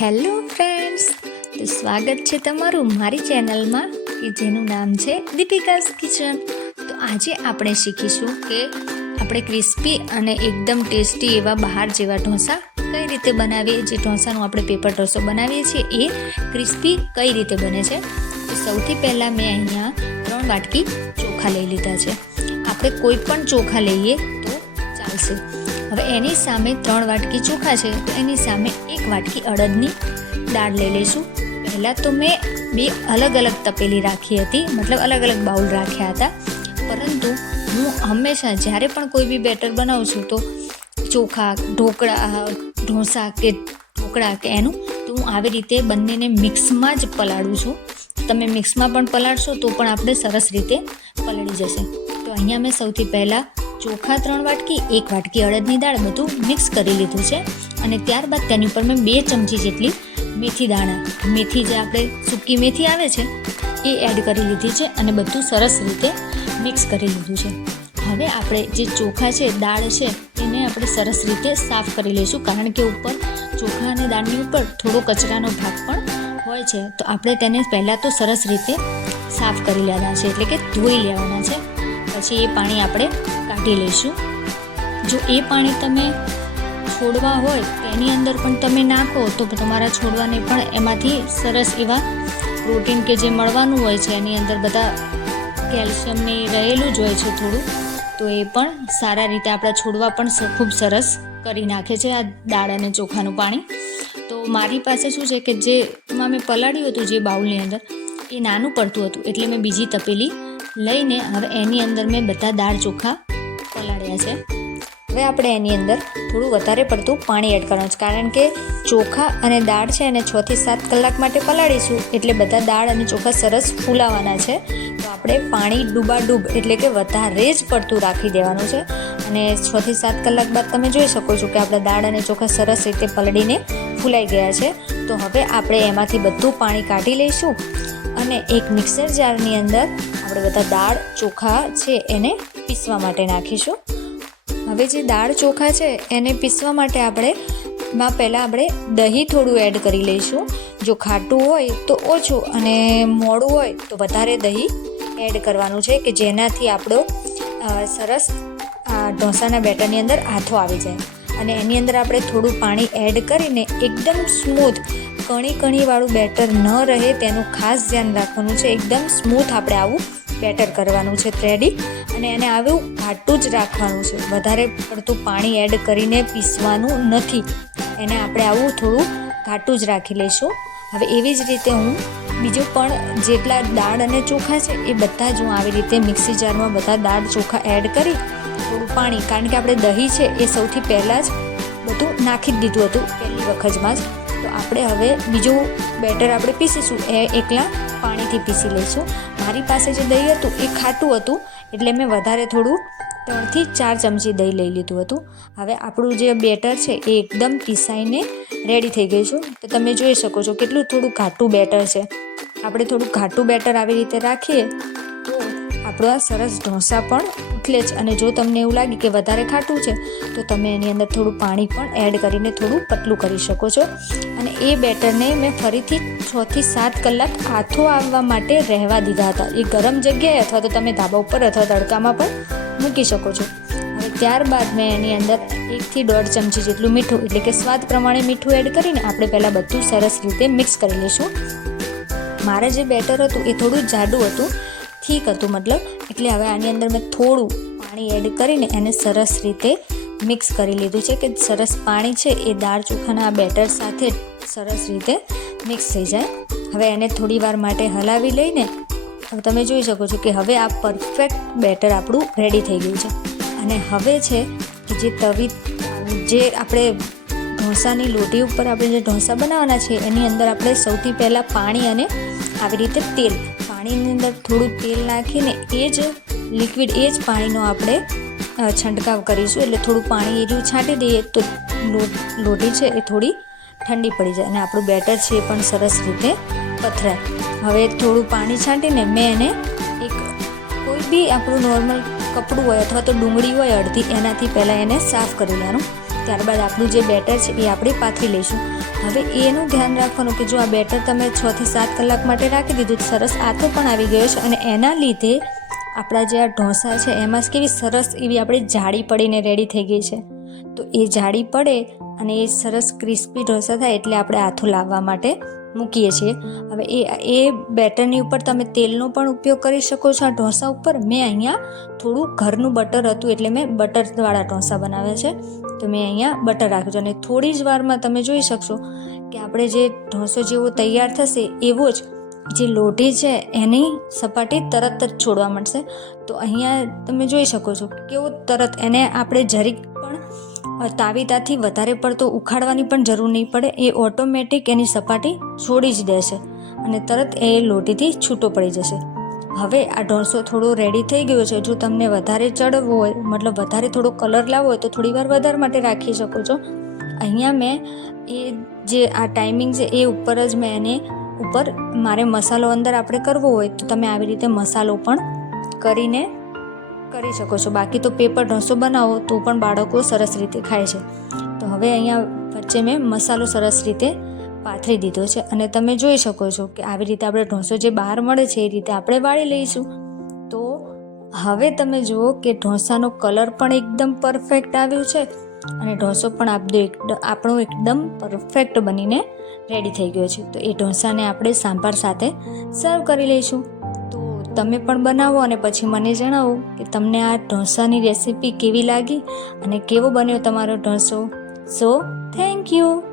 Hello friends, તો સ્વાગત છે તમારું મારી ચેનલમાં, કે જેનું નામ છે દીપિકાસ કિચન. તો આજે આપણે શીખીશું કે આપણે ક્રિસ્પી અને એકદમ ટેસ્ટી એવા બહાર જેવા ઢોસા કઈ રીતે બનાવીએ. જે ઢોસાનું આપણે પેપર ઢોસો બનાવીએ છીએ, એ ક્રિસ્પી કઈ રીતે બને છે? તો સૌથી પહેલાં મેં અહીંયા ત્રણ વાટકી ચોખા લઈ લીધા છે. આપણે કોઈ પણ ચોખા લઈએ તો ચાલશે. હવે એની સામે ત્રણ વાટકી ચોખા છે. તો એની સામે એક વાટકી અડદની દાળ લઈ લઈશું. પહેલાં તો મેં બે અલગ અલગ તપેલી રાખી હતી, મતલબ અલગ અલગ બાઉલ રાખ્યા હતા. પરંતુ હું હંમેશા જ્યારે પણ કોઈ બી બેટર બનાવું છું, તો ચોખા, ઢોકળા, ઢોસા કે ઢોકળા કે એનું, તો હું આવી રીતે બંનેને મિક્સમાં જ પલાળું છું. તમે મિક્સમાં પણ પલાળશો, તો પણ આપણે સરસ રીતે પલળી જશે. તો અહીંયા મેં સૌથી પહેલાં ચોખા ત્રણ વાટકી, એક વાટકી અડદની દાળ બધું મિક્સ કરી લીધું છે. અને ત્યારબાદ તેની ઉપર મેં બે ચમચી જેટલી મેથી દાણા. મેથી જે આપણે સૂકી મેથી આવે છે, એ એડ કરી લીધી છે અને બધું સરસ રીતે મિક્સ કરી લીધું છે. હવે આપણે જે ચોખા છે, દાળ છે, એને આપણે સરસ રીતે સાફ કરી લઈશું. કારણ કે ઉપર ચોખા અને દાળની ઉપર થોડો કચરાનો ભાગ પણ હોય છે. તો આપણે તેને પહેલાં તો સરસ રીતે સાફ કરી લેવાના છે. એટલે કે ધોઈ લેવાના છે. પછી એ પાણી આપણે કાઢી લઈશું. જો એ પાણી તમે છોડવા હોય, એની અંદર પણ તમે નાખો, તો તમારા છોડવાને પણ એમાંથી સરસ એવા પ્રોટીન કે જે મળવાનું હોય છે, એની અંદર બધા કેલ્શિયમને રહેલું જ હોય છે થોડું, તો એ પણ સારા રીતે આપણા છોડવા પણ ખૂબ સરસ કરી નાખે છે આ દાળ અને ચોખાનું પાણી. તો મારી પાસે શું છે કે જેમાં મેં પલાળ્યું હતું જે બાઉલની અંદર, એ નાનું પડતું હતું, એટલે મેં બીજી તપેલી લઈને હવે એની અંદર મેં બધા દાળ ચોખા પલાળ્યા છે. હવે આપણે એની અંદર થોડું વધારે પડતું પાણી એડ કરવાનું છે. કારણ કે ચોખા અને દાળ છે એને છથી સાત કલાક માટે પલાળીશું. એટલે બધા દાળ અને ચોખા સરસ ફૂલાવાના છે. તો આપણે પાણી ડૂબાડૂબ એટલે કે વધારે જ પડતું રાખી દેવાનું છે. અને છથી સાત કલાક બાદ તમે જોઈ શકો છો કે આપણા દાળ અને ચોખા સરસ રીતે પલળીને ફૂલાઈ ગયા છે. તો હવે આપણે એમાંથી બધું પાણી કાઢી લઈશું. અને એક મિક્સર જારની અંદર આપણે બધા દાળ, ચોખા છે એને પીસવા માટે નાખીશું. હવે જે દાળ, ચોખા છે એને પીસવા માટે આપણે માં પહેલાં આપણે દહીં થોડું એડ કરી લઈશું. જો ખાટું હોય તો ઓછું અને મોડું હોય તો વધારે દહીં એડ કરવાનું છે કે જેનાથી આપણો સરસ ઢોસાના બેટરની અંદર હાથો આવી જાય. અને એની અંદર આપણે થોડું પાણી એડ કરીને એકદમ સ્મૂથ કણી કણીવાળું બેટર ન રહે તેનું ખાસ ધ્યાન રાખવાનું છે. એકદમ સ્મૂથ આપણે આવું બેટર કરવાનું છે થ્રેડી અને એને આવું ઘાટું જ રાખવાનું છે. વધારે પડતું પાણી એડ કરીને પીસવાનું નથી. એને આપણે આવું થોડું ઘાટું જ રાખી લઈશું. હવે એવી જ રીતે હું બીજું પણ જેટલા દાળ અને ચોખા છે એ બધા જ હું આવી રીતે મિક્સી જારમાં બધા દાળ, ચોખા એડ કરી થોડું પાણી, કારણ કે આપણે દહીં છે એ સૌથી પહેલાં જ બધું નાખી જ દીધું હતું પહેલી વખતમાં જ. આપણે હવે બીજું બેટર આપણે પીસીશું. એ એકલા પાણીથી પીસી લઈશું. મારી પાસે જે દહીં હતું એ ખાટું હતું, એટલે મેં વધારે થોડું ત્રણથી ચાર ચમચી દહીં લઈ લીધું હતું. હવે આપણું જે બેટર છે એ એકદમ પીસાઈને રેડી થઈ ગયું છે. તો તમે જોઈ શકો છો કેટલું થોડું ઘાટું બેટર છે. આપણે થોડું ઘાટું બેટર આવી રીતે રાખીએ. આપણો આ સરસ ઢોસા પણ ઉથલે છે. અને જો તમને એવું લાગે કે વધારે ખાટું છે, તો તમે એની અંદર થોડું પાણી પણ એડ કરીને થોડું પતલું કરી શકો છો. અને એ બેટરને મેં ફરીથી છથી સાત કલાક આથો આવવા માટે રહેવા દીધા હતા. એ ગરમ જગ્યાએ અથવા તો તમે ધાબા ઉપર અથવા તડકામાં પણ મૂકી શકો છો. હવે ત્યારબાદ મેં એની અંદર એકથી દોઢ ચમચી જેટલું મીઠું, એટલે કે સ્વાદ પ્રમાણે મીઠું એડ કરીને આપણે પહેલાં બધું સરસ રીતે મિક્સ કરી લઈશું. મારે જે બેટર હતું એ થોડું જાડું હતું. ઠીક હતું મતલબ? એટલે હવે આની અંદર મેં થોડું પાણી એડ કરીને એને સરસ રીતે મિક્સ કરી લીધું છે કે સરસ પાણી છે એ દાળ ચોખાના બેટર સાથે સરસ રીતે મિક્સ થઈ જાય. હવે એને થોડી વાર માટે હલાવી લઈને તમે જોઈ શકો છો કે હવે આ પરફેક્ટ બેટર આપણું રેડી થઈ ગયું છે. અને હવે છે કે જે તવી, જે આપણે ઢોસાની લોટી ઉપર આપણે જે ઢોસા બનાવવાના છે એની અંદર આપણે સૌથી પહેલાં પાણી અને આવી રીતે તેલ પાણીની અંદર થોડું તેલ નાખીને એ જ લિક્વિડ એ જ પાણીનો આપણે છંટકાવ કરીશું. એટલે થોડું પાણી એર્યું છાંટી દઈએ તો લોટી છે એ થોડી ઠંડી પડી જાય અને આપણું બેટર છે એ પણ સરસ રીતે પથરાય. હવે થોડું પાણી છાંટીને મેં એને એક કોઈ બી આપણું નોર્મલ કપડું હોય અથવા તો ડુંગળી હોય અડધી, એનાથી પહેલાં એને સાફ કરી લેવાનું. ત્યારબાદ આપણું જે બેટર છે એ આપણે પાથરી લઈશું. હવે એનું ધ્યાન રાખવાનું કે જો આ બેટર તમે છથી સાત કલાક માટે રાખી દીધું સરસ આથો પણ આવી ગયો છે અને એના લીધે આપણા જે આ ઢોસા છે, એમાં કેવી સરસ એવી આપણી જાળી પડીને રેડી થઈ ગઈ છે. તો એ જાળી પડે અને એ સરસ ક્રિસ્પી ઢોસા થાય એટલે આપણે આથો લાવવા માટે મૂકીએ છીએ. હવે એ એ બેટરની ઉપર તમે તેલનો પણ ઉપયોગ કરી શકો છો આ ઢોસા ઉપર. મેં અહીંયા થોડું ઘરનું બટર હતું એટલે મેં બટરવાળા ઢોસા બનાવ્યા છે. તો મેં અહીંયા બટર રાખ્યું છે અને થોડી જ વારમાં તમે જોઈ શકશો કે આપણે જે ઢોસો જેવો તૈયાર થશે એવો જ જે લોઢી છે એની સપાટી તરત જ છોડવા મળશે તો અહીંયા તમે જોઈ શકો છો કેવો તરત એને આપણે જરીક પણ તાવીતાથી વધારે પડતો ઉખાડવાની પણ જરૂર નહીં પડે. એ ઓટોમેટિક એની સપાટી છોડી જ દેશે અને તરત એ લોટીથી છૂટો પડી જશે. હવે આ ઢોસો થોડો રેડી થઈ ગયો છે. જો તમને વધારે ચડવો હોય, મતલબ વધારે થોડો કલર લાવવો હોય, તો થોડી વાર વધારે માટે રાખી શકો છો. અહીંયા મેં એ જે આ ટાઈમિંગ છે એ ઉપર જ મેં એને ઉપર મારે મસાલો અંદર આપણે કરવો હોય, તો તમે આવી રીતે મસાલો પણ કરીને કરી શકો છો. બાકી તો પેપર ઢોસો બનાવો, તો પણ બાળકો સરસ રીતે ખાય છે. તો હવે અહીંયા વચ્ચે મેં મસાલો સરસ રીતે પાથરી દીધો છે. અને તમે જોઈ શકો છો કે આવી રીતે આપણે ઢોસો જે બહાર મળે છે, એ રીતે આપણે વાળી લઈશું. તો હવે તમે જુઓ કે ઢોસાનો કલર પણ એકદમ પરફેક્ટ આવ્યો છે. અને ઢોસો પણ આપણો એકદમ આપણો એકદમ પરફેક્ટ બનીને રેડી થઈ ગયો છે. તો એ ઢોસાને આપણે સાંભાર સાથે સર્વ કરી લઈશું. તમે પણ બનાવો અને પછી મને જણાવો કે તમને આ ઢોસાની રેસીપી કેવી લાગી અને કેવો બન્યો તમારો ઢોસો. So thank you